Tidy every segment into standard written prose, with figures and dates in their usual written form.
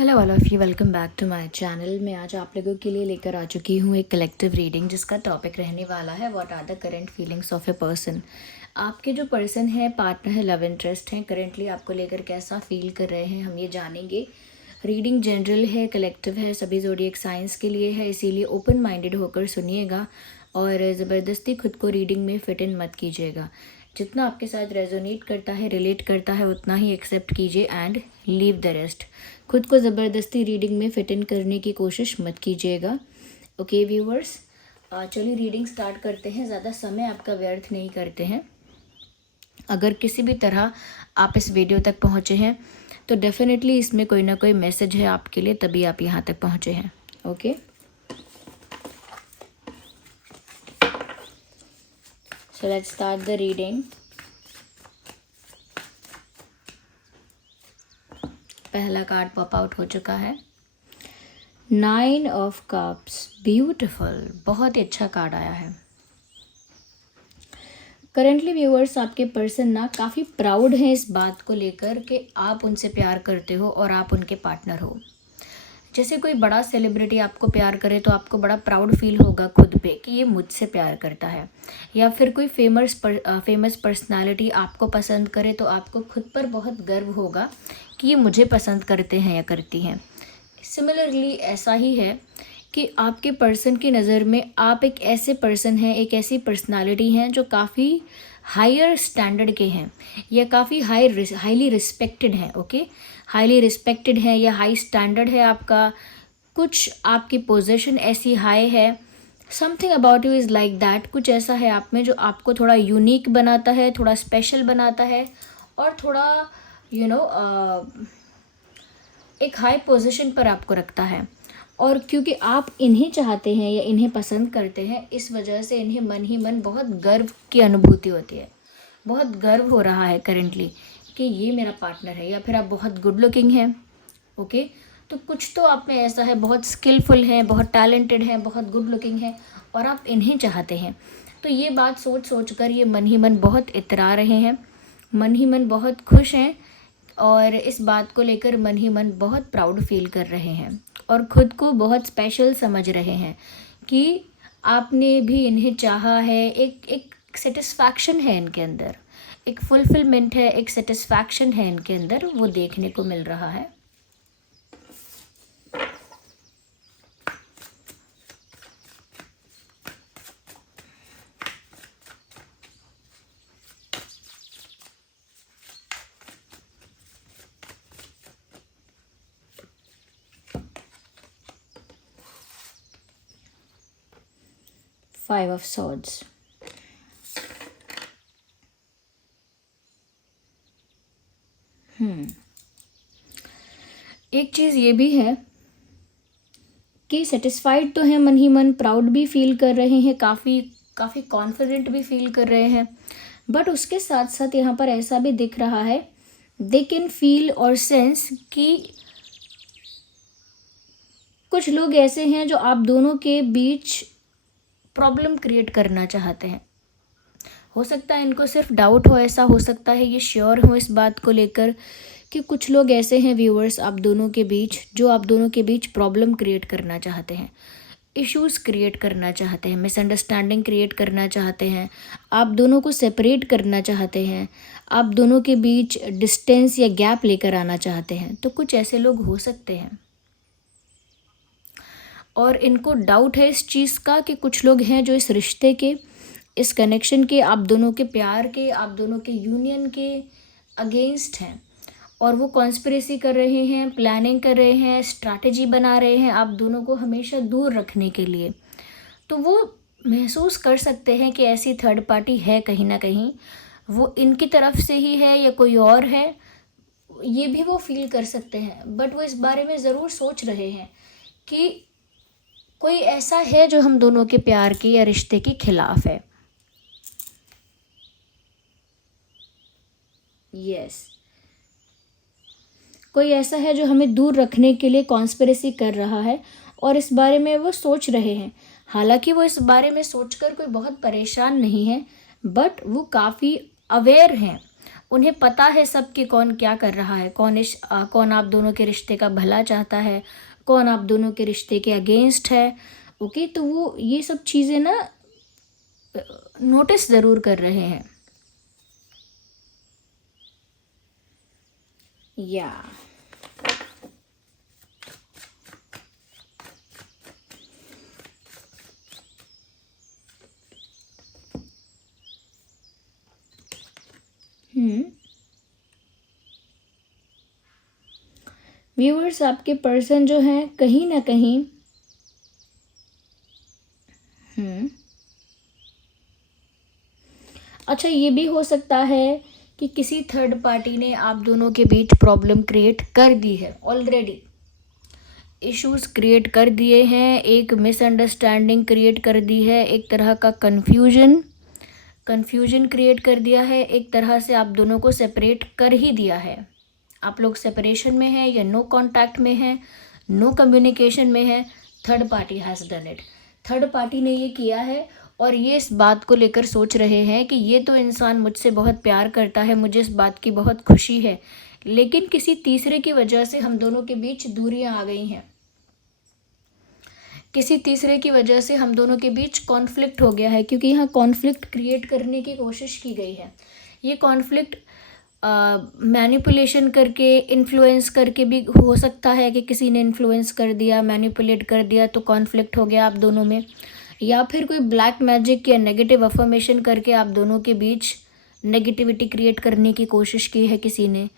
Hello all of you, welcome back to my channel. मैं आज आप लोगों के लिए लेकर आ चुकी हूँ एक कलेक्टिव रीडिंग जिसका टॉपिक रहने वाला है what are the current feelings of a person. आपके जो पर्सन है, पार्टनर है, लव इंटरेस्ट हैं, करेंटली आपको लेकर कैसा फील कर रहे हैं हम ये जानेंगे। रीडिंग जनरल है, कलेक्टिव है, सभी ज़ोडिएक साइंस के लिए है, इसीलिए ओपन माइंडेड होकर सुनिएगा और ज़बरदस्ती खुद को रीडिंग में फिट इन मत कीजिएगा। जितना आपके साथ रेजोनेट करता है, रिलेट करता है, उतना ही एक्सेप्ट कीजिए एंड लीव द रेस्ट। खुद को ज़बरदस्ती रीडिंग में फिट इन करने की कोशिश मत कीजिएगा। ओके व्यूवर्स, चलिए रीडिंग स्टार्ट करते हैं। ज़्यादा समय आपका व्यर्थ नहीं करते हैं। अगर किसी भी तरह आप इस वीडियो तक पहुँचे हैं तो डेफिनेटली इसमें कोई ना कोई मैसेज है आपके लिए, तभी आप यहाँ तक पहुँचे हैं। Okay, so let's start the reading. पहला कार्ड पॉप आउट हो चुका है, 9 ऑफ कप्स। ब्यूटिफुल, बहुत ही अच्छा कार्ड आया है। करेंटली व्यूअर्स, आपके पर्सन ना काफ़ी प्राउड हैं इस बात को लेकर कि आप उनसे प्यार करते हो और आप उनके पार्टनर हो। जैसे कोई बड़ा सेलिब्रिटी आपको प्यार करे तो आपको बड़ा प्राउड फील होगा खुद पे कि ये मुझसे प्यार करता है, या फिर कोई फेमस पर्सनालिटी आपको पसंद करे तो आपको खुद पर बहुत गर्व होगा कि ये मुझे पसंद करते हैं या करती हैं। सिमिलरली ऐसा ही है कि आपके पर्सन की नज़र में आप एक ऐसे पर्सन हैं, एक ऐसी पर्सनालिटी हैं जो काफ़ी हायर स्टैंडर्ड के हैं या काफ़ी हाईली रिस्पेक्टेड हैं। ओके, हाईली रिस्पेक्टेड है या हाई स्टैंडर्ड है आपका, कुछ आपकी पोजीशन ऐसी हाई है, something about you is like that. कुछ ऐसा है आप में जो आपको थोड़ा यूनिक बनाता है, थोड़ा स्पेशल बनाता है और थोड़ा एक हाई पोजीशन पर आपको रखता है। और क्योंकि आप इन्हें चाहते हैं या इन्हें पसंद करते हैं, इस वजह से इन्हें मन ही मन बहुत गर्व की अनुभूति होती है, बहुत गर्व हो रहा है करेंटली कि ये मेरा पार्टनर है। या फिर आप बहुत गुड लुकिंग हैं। ओके, तो कुछ तो आप में ऐसा है, बहुत स्किलफुल हैं, बहुत टैलेंटेड हैं, बहुत गुड लुकिंग है और आप इन्हें चाहते हैं। तो ये बात सोच सोच कर ये मन ही मन बहुत इतरा रहे हैं, मन ही मन बहुत खुश हैं और इस बात को लेकर मन ही मन बहुत प्राउड फील कर रहे हैं और ख़ुद को बहुत स्पेशल समझ रहे हैं कि आपने भी इन्हें चाहा है। एक सेटिस्फैक्शन है इनके अंदर, एक फुलफिलमेंट है, एक सेटिस्फैक्शन है इनके अंदर, वो देखने को मिल रहा है। फाइव ऑफ सॉर्ड्स, एक चीज़ ये भी है कि सेटिस्फाइड तो है मन ही मन, प्राउड भी फील कर रहे हैं, काफ़ी कॉन्फिडेंट भी फील कर रहे हैं, बट उसके साथ साथ यहाँ पर ऐसा भी दिख रहा है, दे कैन फील और सेंस कि कुछ लोग ऐसे हैं जो आप दोनों के बीच प्रॉब्लम क्रिएट करना चाहते हैं। हो सकता है इनको सिर्फ डाउट हो, ऐसा हो सकता है ये श्योर हो इस बात को लेकर कि कुछ लोग ऐसे हैं व्यूअर्स आप दोनों के बीच, जो आप दोनों के बीच प्रॉब्लम क्रिएट करना चाहते हैं, इश्यूज़ क्रिएट करना चाहते हैं, मिसअंडरस्टैंडिंग क्रिएट करना चाहते हैं, आप दोनों को सेपरेट करना चाहते हैं, आप दोनों के बीच डिस्टेंस या गैप लेकर आना चाहते हैं। तो कुछ ऐसे लोग हो सकते हैं और इनको डाउट है इस चीज़ का कि कुछ लोग हैं जो इस रिश्ते के, इस कनेक्शन के, आप दोनों के प्यार के, आप दोनों के यूनियन के अगेंस्ट हैं और वो कॉन्स्पिरेसी कर रहे हैं, प्लानिंग कर रहे हैं, स्ट्रैटेजी बना रहे हैं आप दोनों को हमेशा दूर रखने के लिए। तो वो महसूस कर सकते हैं कि ऐसी थर्ड पार्टी है कहीं ना कहीं, वो इनकी तरफ से ही है या कोई और है, ये भी वो फील कर सकते हैं। बट वो इस बारे में ज़रूर सोच रहे हैं कि कोई ऐसा है जो हम दोनों के प्यार के या रिश्ते के खिलाफ है। यस, कोई ऐसा है जो हमें दूर रखने के लिए कॉन्स्पिरेसी कर रहा है और इस बारे में वो सोच रहे हैं। हालांकि वो इस बारे में सोचकर कोई बहुत परेशान नहीं है, बट वो काफ़ी अवेयर हैं उन्हें पता है सब कि कौन क्या कर रहा है, कौन आप दोनों के रिश्ते का भला चाहता है, कौन आप दोनों के रिश्ते के अगेंस्ट है। ओके, तो वो ये सब चीज़ें ना नोटिस ज़रूर कर रहे हैं। या व्यूअर्स, आपके पर्सन जो हैं कहीं ना कहीं अच्छा, ये भी हो सकता है कि किसी थर्ड पार्टी ने आप दोनों के बीच प्रॉब्लम क्रिएट कर दी है, ऑलरेडी इश्यूज क्रिएट कर दिए हैं, एक मिसअंडरस्टैंडिंग क्रिएट कर दी है, एक तरह का कन्फ्यूजन क्रिएट कर दिया है, एक तरह से आप दोनों को सेपरेट कर ही दिया है। आप लोग सेपरेशन में हैं या नो कांटेक्ट में हैं, नो कम्युनिकेशन में है, third party has done it. Third party ने ये किया है और ये इस बात को लेकर सोच रहे हैं कि ये तो इंसान मुझसे बहुत प्यार करता है, मुझे इस बात की बहुत खुशी है, लेकिन किसी तीसरे की वजह से हम दोनों के बीच दूरियां आ गई हैं, किसी तीसरे की वजह से हम दोनों के बीच कॉन्फ्लिक्ट हो गया है, क्योंकि यहाँ कॉन्फ्लिक्ट क्रिएट करने की कोशिश की गई है। ये कॉन्फ्लिक्ट मैनिपुलेशन करके, इन्फ्लुएंस करके भी हो सकता है कि किसी ने इन्फ्लुएंस कर दिया, मैनिपुलेट कर दिया तो कॉन्फ्लिक्ट हो गया आप दोनों में, या फिर कोई ब्लैक मैजिक या नेगेटिव अफर्मेशन करके आप दोनों के बीच नेगेटिविटी क्रिएट करने की कोशिश की है किसी ने।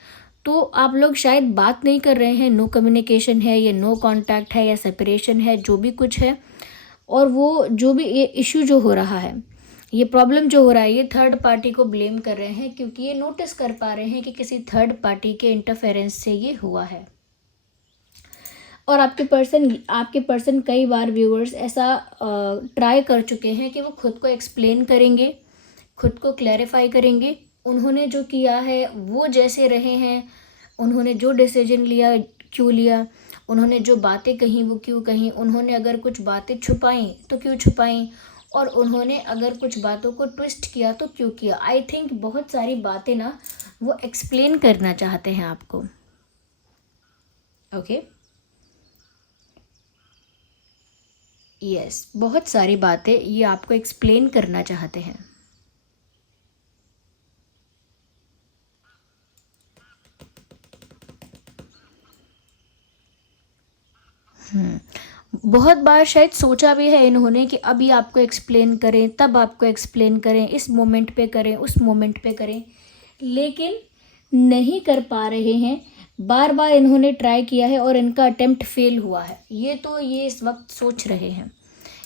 तो आप लोग शायद बात नहीं कर रहे हैं, नो कम्युनिकेशन है, या नो कांटेक्ट है, या सेपरेशन है, जो भी कुछ है। और वो जो भी ये इशू जो हो रहा है, ये प्रॉब्लम जो हो रहा है, ये थर्ड पार्टी को ब्लेम कर रहे हैं, क्योंकि ये नोटिस कर पा रहे हैं कि किसी थर्ड पार्टी के इंटरफेरेंस से ये हुआ है। और आपके पर्सन कई बार व्यूअर्स ऐसा ट्राई कर चुके हैं कि वो खुद को एक्सप्लेन करेंगे, खुद को क्लैरिफाई करेंगे, उन्होंने जो किया है वो जैसे रहे हैं, उन्होंने जो डिसीजन लिया क्यों लिया, उन्होंने जो बातें कही वो क्यों कही, उन्होंने अगर कुछ बातें छुपाई तो क्यों छुपाई, और उन्होंने अगर कुछ बातों को ट्विस्ट किया तो क्यों किया। आई थिंक बहुत सारी बातें ना वो एक्सप्लेन करना चाहते हैं आपको। ओके, यस, बहुत सारी बातें ये आपको एक्सप्लेन करना चाहते हैं। बहुत बार शायद सोचा भी है इन्होंने कि अभी आपको एक्सप्लेन करें, तब आपको एक्सप्लेन करें, इस मोमेंट पे करें, उस मोमेंट पे करें, लेकिन नहीं कर पा रहे हैं। बार बार इन्होंने ट्राई किया है और इनका अटेम्प्ट फेल हुआ है। ये इस वक्त सोच रहे हैं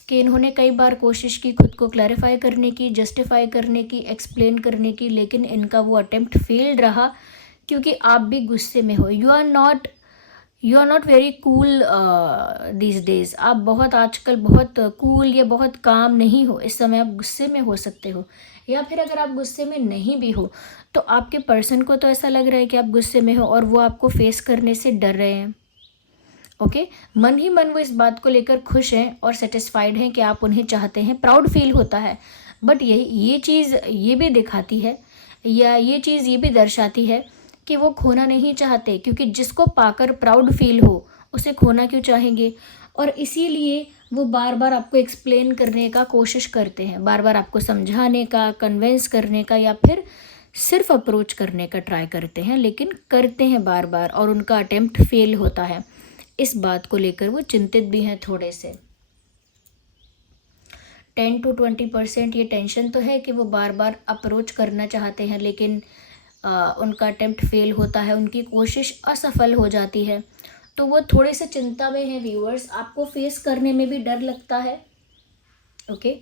कि इन्होंने कई बार कोशिश की खुद को क्लैरिफाई करने की, जस्टिफाई करने की, एक्सप्लेन करने की, लेकिन इनका वो अटेम्प्ट फेल्ड रहा, क्योंकि आप भी गुस्से में हो। You are not very cool these days. आप बहुत आजकल बहुत कूल या बहुत काम नहीं हो। इस समय आप गुस्से में हो सकते हो, या फिर अगर आप गुस्से में नहीं भी हो तो आपके पर्सन को तो ऐसा लग रहा है कि आप गुस्से में हो और वो आपको फेस करने से डर रहे हैं। ओके, मन ही मन वो इस बात को लेकर खुश हैं और सेटिस्फाइड हैं कि आप उन्हें चाहते हैं, प्राउड फील होता है। बट ये चीज़ ये भी दिखाती है, या ये चीज़ ये भी दर्शाती है कि वो खोना नहीं चाहते, क्योंकि जिसको पाकर प्राउड फील हो उसे खोना क्यों चाहेंगे। और इसीलिए वो बार बार आपको एक्सप्लेन करने का कोशिश करते हैं, बार बार आपको समझाने का, कन्विंस करने का, या फिर सिर्फ अप्रोच करने का ट्राई करते हैं, लेकिन करते हैं बार बार और उनका अटेम्प्ट फेल होता है। इस बात को लेकर वो चिंतित भी हैं थोड़े से। 10 to 20% ये टेंशन तो है कि वो बार बार अप्रोच करना चाहते हैं, लेकिन उनका अटेम्प्ट फेल होता है, उनकी कोशिश असफल हो जाती है, तो वो थोड़े से चिंता में हैं व्यूअर्स। आपको फेस करने में भी डर लगता है। ओके,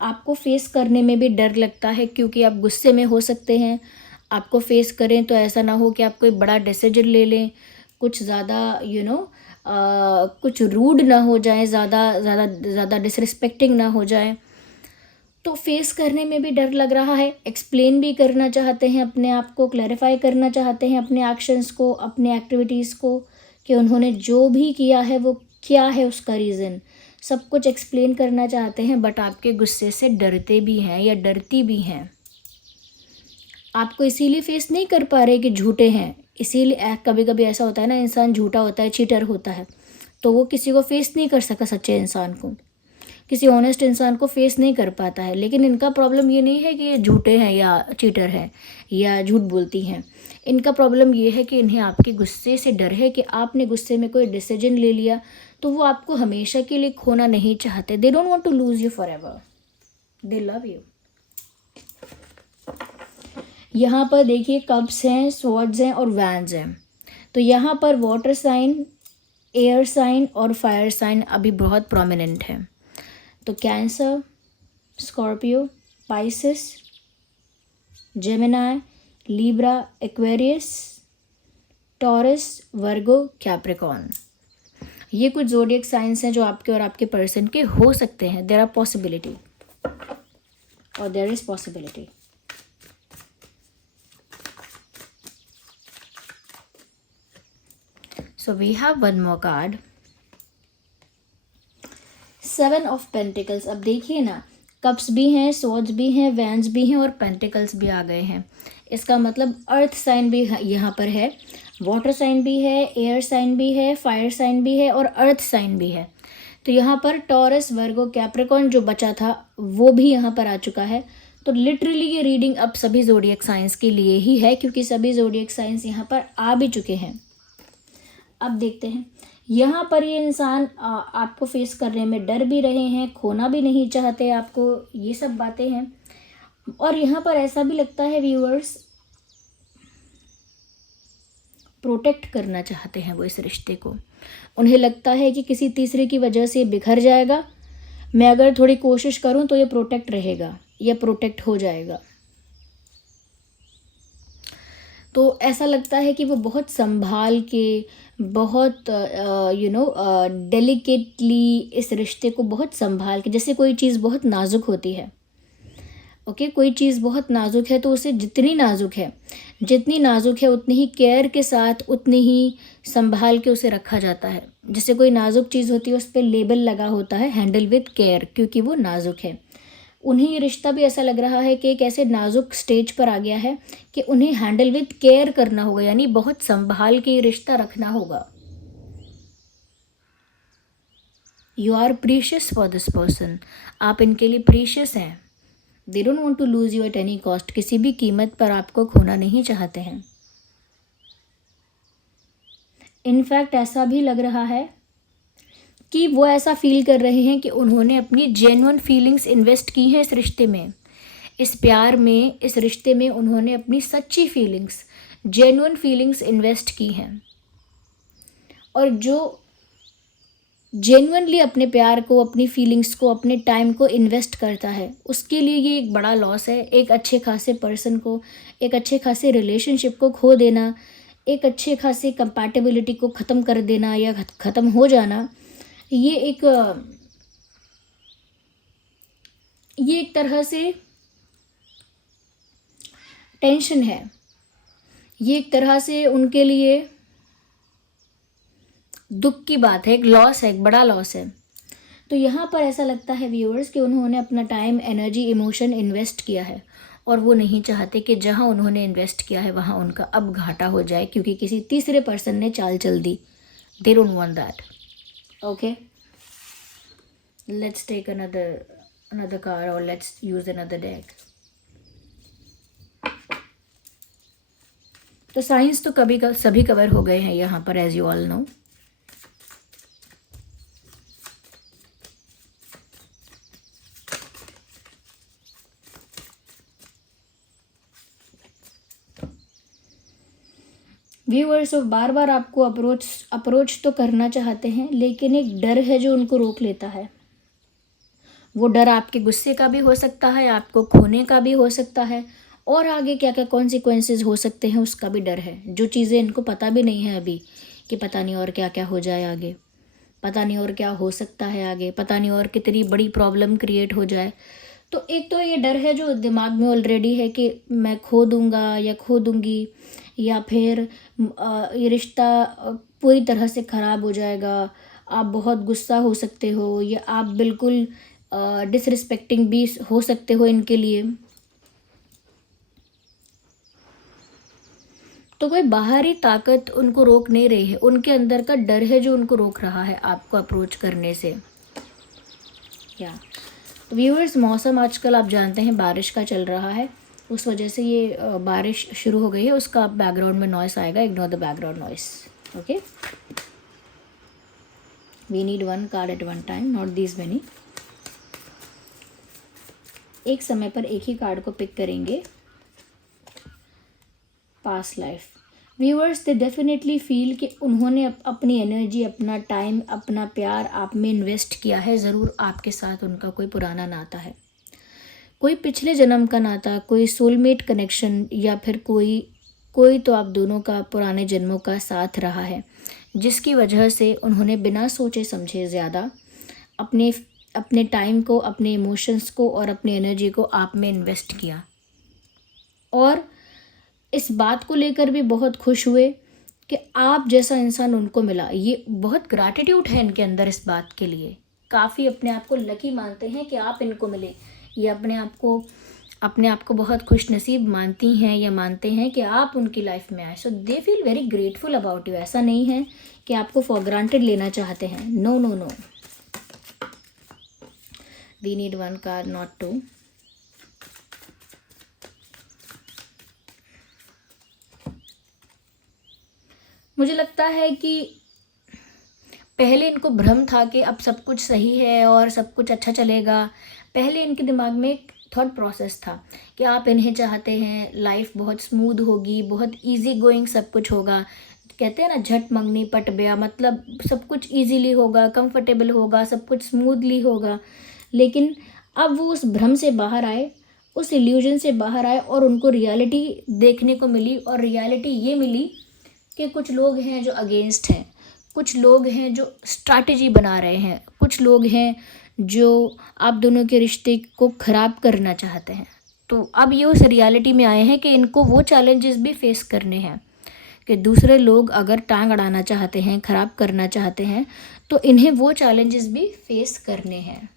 आपको फेस करने में भी डर लगता है, क्योंकि आप गुस्से में हो सकते हैं। आपको फेस करें तो ऐसा ना हो कि आप कोई बड़ा डिसीजन ले लें, कुछ ज़्यादा कुछ रूड ना हो जाए, ज़्यादा डिसरिस्पेक्टिंग ना हो जाए। तो फेस करने में भी डर लग रहा है, एक्सप्लेन भी करना चाहते हैं अपने आप को, क्लैरिफाई करना चाहते हैं अपने एक्शंस को, अपने एक्टिविटीज़ को, कि उन्होंने जो भी किया है वो क्या है, उसका रीज़न सब कुछ एक्सप्लेन करना चाहते हैं। बट आपके गुस्से से डरते भी हैं या डरती भी हैं। आपको इसीलिए फेस नहीं कर पा रहे कि झूठे हैं, इसीलिए कभी कभी ऐसा होता है ना, इंसान झूठा होता है, चीटर होता है, तो वो किसी को फेस नहीं कर सका, सच्चे इंसान को, किसी ऑनेस्ट इंसान को फेस नहीं कर पाता है। लेकिन इनका प्रॉब्लम ये नहीं है कि ये झूठे हैं या चीटर हैं या झूठ बोलती हैं, इनका प्रॉब्लम ये है कि इन्हें आपके गुस्से से डर है कि आपने गुस्से में कोई डिसीजन ले लिया तो वो आपको हमेशा के लिए खोना नहीं चाहते। They don't want to lose you forever, they love you. यहाँ पर देखिए कप्स हैं, स्वॉर्ड्स हैं और वैंड्स हैं। तो यहाँ पर वाटर साइन, एयर साइन और फायर साइन अभी बहुत प्रोमिनेंट है। तो Cancer, Scorpio, Pisces, Gemini, Libra, Aquarius, Taurus, Virgo, Capricorn, ये कुछ ज़ोडिएक साइंस हैं जो आपके और आपके पर्सन के हो सकते हैं। देयर आर पॉसिबिलिटी और there is possibility. So we have one more card, 7 of pentacles. अब देखिए ना, कप्स भी हैं, स्वॉर्ड्स भी हैं, वैंड्स भी हैं और पेंटिकल्स भी आ गए हैं। इसका मतलब अर्थ साइन भी यहाँ पर है, वाटर साइन भी है, एयर साइन भी है, फायर साइन भी है और अर्थ साइन भी है। तो यहाँ पर टॉरस, वर्गो, कैप्रिकॉर्न जो बचा था वो भी यहाँ पर आ चुका है। तो लिटरली ये रीडिंग अब सभी ज़ोडिएक साइंस के लिए ही है, क्योंकि सभी ज़ोडिएक साइंस यहाँ पर आ भी चुके हैं। अब देखते हैं, यहाँ पर ये इंसान आपको फेस करने में डर भी रहे हैं, खोना भी नहीं चाहते आपको, ये सब बातें हैं। और यहाँ पर ऐसा भी लगता है व्यूअर्स, प्रोटेक्ट करना चाहते हैं वो इस रिश्ते को। उन्हें लगता है कि किसी तीसरे की वजह से बिखर जाएगा, मैं अगर थोड़ी कोशिश करूँ तो ये प्रोटेक्ट रहेगा, ये प्रोटेक्ट हो जाएगा। तो ऐसा लगता है कि वो बहुत संभाल के, बहुत डेलिकेटली इस रिश्ते को बहुत संभाल के, जैसे कोई चीज़ बहुत नाजुक होती है, ओके कोई चीज़ बहुत नाजुक है तो उसे जितनी नाजुक है उतनी ही केयर के साथ, उतनी ही संभाल के उसे रखा जाता है। जैसे कोई नाजुक चीज़ होती है उस पर लेबल लगा होता है हैंडल विद केयर, क्योंकि वो नाजुक है। उन्हें ये रिश्ता भी ऐसा लग रहा है कि एक ऐसे नाजुक स्टेज पर आ गया है कि उन्हें हैंडल विद केयर करना होगा, यानी बहुत संभाल के ये रिश्ता रखना होगा। You are precious for this person, आप इनके लिए प्रीशियस हैं। They don't want to lose you at any cost, किसी भी कीमत पर आपको खोना नहीं चाहते हैं। इनफैक्ट ऐसा भी लग रहा है कि वो ऐसा फील कर रहे हैं कि उन्होंने अपनी जेन्युइन फीलिंग्स इन्वेस्ट की हैं इस रिश्ते में, इस प्यार में, इस रिश्ते में उन्होंने अपनी सच्ची फीलिंग्स, जेन्युइन फीलिंग्स इन्वेस्ट की हैं। और जो जेन्युइनली अपने प्यार को, अपनी फीलिंग्स को, अपने टाइम को इन्वेस्ट करता है, उसके लिए ये एक बड़ा लॉस है। एक अच्छे खासे पर्सन को, एक अच्छे खासे रिलेशनशिप को खो देना, एक अच्छे खासे कंपैटिबिलिटी को ख़त्म कर देना या ख़त्म हो जाना, ये एक तरह से टेंशन है, ये एक तरह से उनके लिए दुख की बात है, एक लॉस है, एक बड़ा लॉस है। तो यहाँ पर ऐसा लगता है व्यूअर्स कि उन्होंने अपना टाइम, एनर्जी, इमोशन इन्वेस्ट किया है और वो नहीं चाहते कि जहाँ उन्होंने इन्वेस्ट किया है वहाँ उनका अब घाटा हो जाए, क्योंकि किसी तीसरे पर्सन ने चाल चल दी। They don't want that. Okay, let's take another card or let's use another deck. तो साइंस तो सभी कवर हो गए हैं यहाँ पर, as you all know. Viewers बार बार आपको अप्रोच तो करना चाहते हैं, लेकिन एक डर है जो उनको रोक लेता है। वो डर आपके गुस्से का भी हो सकता है, आपको खोने का भी हो सकता है, और आगे क्या क्या कॉन्सिक्वेंसेस हो सकते हैं उसका भी डर है, जो चीज़ें इनको पता भी नहीं है अभी, कि पता नहीं और क्या क्या हो जाए आगे, पता नहीं और क्या हो सकता है आगे, पता नहीं और कितनी बड़ी प्रॉब्लम क्रिएट हो जाए। तो एक तो ये डर है जो दिमाग में ऑलरेडी है कि मैं खो दूंगा या खो दूंगी, या फिर ये रिश्ता पूरी तरह से ख़राब हो जाएगा, आप बहुत गुस्सा हो सकते हो, या आप बिल्कुल डिसरिस्पेक्टिंग भी हो सकते हो इनके लिए। तो कोई बाहरी ताकत उनको रोक नहीं रही है, उनके अंदर का डर है जो उनको रोक रहा है आपको अप्रोच करने से। या व्यूअर्स, मौसम आजकल आप जानते हैं बारिश का चल रहा है, उस वजह से ये बारिश शुरू हो गई है, उसका बैकग्राउंड में नॉइस आएगा, ignore the background noise. Okay, we need one card at one time, not these many. एक समय पर एक ही कार्ड को पिक करेंगे। Past life viewers, they definitely feel कि उन्होंने अपनी एनर्जी, अपना टाइम, अपना प्यार आप में इन्वेस्ट किया है। ज़रूर आपके साथ उनका कोई पुराना नाता है, कोई पिछले जन्म का नाता, कोई सोलमेट कनेक्शन, या फिर कोई तो आप दोनों का पुराने जन्मों का साथ रहा है, जिसकी वजह से उन्होंने बिना सोचे समझे ज़्यादा अपने टाइम को, अपने इमोशंस को और अपनी एनर्जी को आप में इन्वेस्ट किया। और इस बात को लेकर भी बहुत खुश हुए कि आप जैसा इंसान उनको मिला। ये बहुत ग्रैटिट्यूड है इनके अंदर इस बात के लिए, काफ़ी अपने आप को लकी मानते हैं कि आप इनको मिले। ये अपने आप को बहुत खुशनसीब मानती हैं या मानते हैं कि आप उनकी लाइफ में आए। So they feel very grateful about you. ऐसा नहीं है कि आपको फॉर ग्रांटेड लेना चाहते हैं, no no no. We need one card, not two. मुझे लगता है कि पहले इनको भ्रम था कि अब सब कुछ सही है और सब कुछ अच्छा चलेगा। पहले इनके दिमाग में एक थॉट प्रोसेस था कि आप इन्हें चाहते हैं, लाइफ बहुत स्मूथ होगी, बहुत इजी गोइंग सब कुछ होगा। कहते हैं ना, झट मंगनी पट ब्याह, मतलब सब कुछ इजीली होगा, कंफर्टेबल होगा, सब कुछ स्मूथली होगा। लेकिन अब वो उस भ्रम से बाहर आए, उस इल्यूजन से बाहर आए और उनको रियलिटी देखने को मिली। और रियलिटी ये मिली कि कुछ लोग हैं जो अगेंस्ट हैं, कुछ लोग हैं जो स्ट्रैटेजी बना रहे हैं, कुछ लोग हैं जो आप दोनों के रिश्ते को ख़राब करना चाहते हैं। तो अब ये उस रियलिटी में आए हैं कि इनको वो चैलेंजेस भी फेस करने हैं कि दूसरे लोग अगर टांग अड़ाना चाहते हैं, ख़राब करना चाहते हैं, तो इन्हें वो चैलेंजेस भी फेस करने हैं।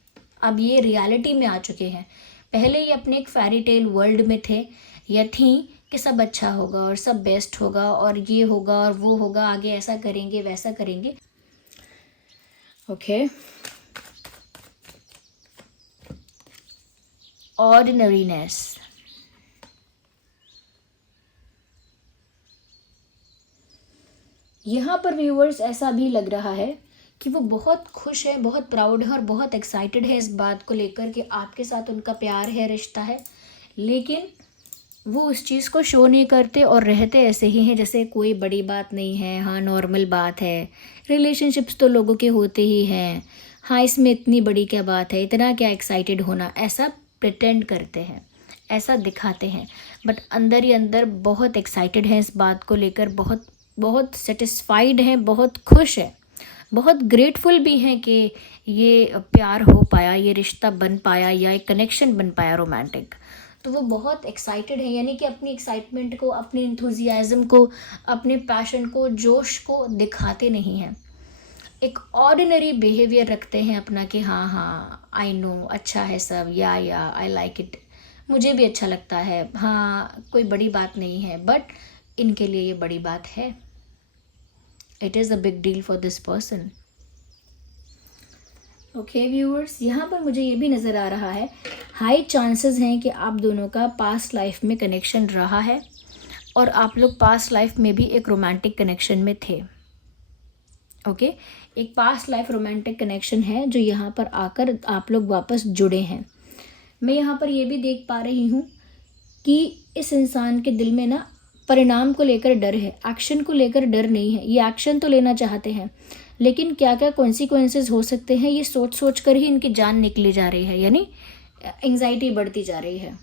अब ये रियलिटी में आ चुके हैं। पहले ये अपने एक फेरी टेल वर्ल्ड में थे या थी कि सब अच्छा होगा और सब बेस्ट होगा और ये होगा और वो होगा, आगे ऐसा करेंगे वैसा करेंगे। Okay, ordinariness. यहाँ पर व्यूअर्स ऐसा भी लग रहा है कि वो बहुत खुश है, बहुत प्राउड है और बहुत एक्साइटेड है इस बात को लेकर कि आपके साथ उनका प्यार है, रिश्ता है। लेकिन वो उस चीज़ को शो नहीं करते और रहते ऐसे ही हैं जैसे कोई बड़ी बात नहीं है। हाँ, नॉर्मल बात है, रिलेशनशिप्स तो लोगों के होते ही हैं। हाँ, इसमें इतनी बड़ी क्या बात है, इतना क्या एक्साइटेड होना, ऐसा प्रिटेंड करते हैं, ऐसा दिखाते हैं। बट अंदर ही अंदर बहुत एक्साइटेड हैं इस बात को लेकर, बहुत बहुत सेटिस्फाइड हैं, बहुत खुश हैं, बहुत ग्रेटफुल भी हैं कि ये प्यार हो पाया, ये रिश्ता बन पाया या एक कनेक्शन बन पाया रोमांटिक। तो वो बहुत एक्साइटेड है, यानी कि अपनी एक्साइटमेंट को, अपने इंथुजियाज़म को, अपने पैशन को, जोश को दिखाते नहीं हैं। एक ऑर्डिनरी बिहेवियर रखते हैं अपना कि हाँ हाँ आई नो, अच्छा है सब, या आई लाइक इट, मुझे भी अच्छा लगता है, हाँ कोई बड़ी बात नहीं है। बट इनके लिए ये बड़ी बात है। It is a big deal for this person. Okay viewers, यहाँ पर मुझे ये भी नज़र आ रहा है, हाई चांसेस हैं कि आप दोनों का पास्ट लाइफ में कनेक्शन रहा है और आप लोग पास्ट लाइफ में भी एक रोमांटिक कनेक्शन में थे। ओके, एक पास्ट लाइफ रोमांटिक कनेक्शन है जो यहाँ पर आकर आप लोग वापस जुड़े हैं। मैं यहाँ पर ये भी देख पा रही हूँ कि इस इंसान के दिल में ना परिणाम को लेकर डर है, एक्शन को लेकर डर नहीं है। ये एक्शन तो लेना चाहते हैं, लेकिन क्या क्या कॉन्सिक्वेंसेस हो सकते हैं ये सोच सोच कर ही इनकी जान निकली जा रही है, यानी एंग्जाइटी बढ़ती जा रही है।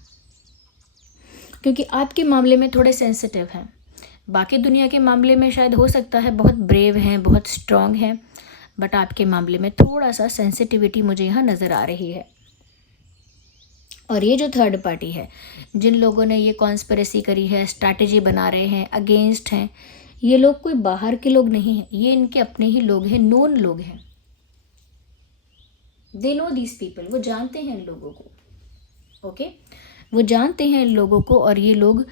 क्योंकि आपके मामले में थोड़े सेंसिटिव हैं, बाकी दुनिया के मामले में शायद हो सकता है बहुत ब्रेव हैं, बहुत स्ट्रॉन्ग हैं, बट आपके मामले में थोड़ा सा सेंसिटिविटी मुझे यहाँ नज़र आ रही है। और ये जो थर्ड पार्टी है, जिन लोगों ने ये कॉन्स्पिरेसी करी है, स्ट्रैटेजी बना रहे हैं, अगेंस्ट हैं, ये लोग कोई बाहर के लोग नहीं हैं, ये इनके अपने ही लोग हैं, नोन लोग हैं। दे नो दीज पीपल, वो जानते हैं इन लोगों को। ओके, वो जानते हैं इन लोगों को और ये लोग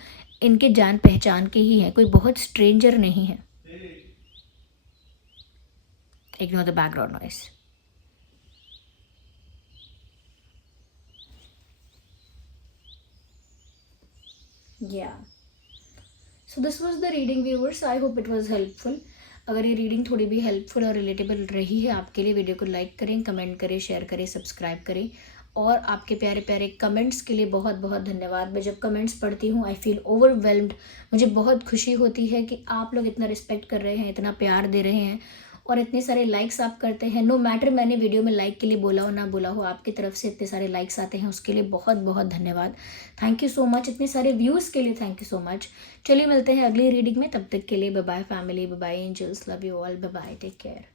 इनके जान पहचान के ही हैं, कोई बहुत स्ट्रेंजर नहीं है। Ignore the background noise. या so this was the reading viewers, I hope it was helpful. अगर ये रीडिंग थोड़ी भी हेल्पफुल और रिलेटेबल रही है आपके लिए, वीडियो को लाइक करें, कमेंट करें, शेयर करें, सब्सक्राइब करें। और आपके प्यारे प्यारे कमेंट्स के लिए बहुत बहुत धन्यवाद। मैं जब कमेंट्स पढ़ती हूँ आई फील ओवरवेल्म्ड। मुझे बहुत खुशी होती है कि आप लोग इतना रिस्पेक्ट कर रहे हैं, इतना प्यार दे रहे हैं और इतने सारे लाइक्स आप करते हैं। नो मैटर मैंने वीडियो में लाइक के लिए बोला हो ना बोला हो, आपकी तरफ से इतने सारे लाइक्स आते हैं, उसके लिए बहुत बहुत धन्यवाद। Thank you so much. इतने सारे व्यूज़ के लिए थैंक यू सो मच। चलिए मिलते हैं अगली रीडिंग में, तब तक के लिए bye bye family, bye bye angels, love you all, bye bye, take care.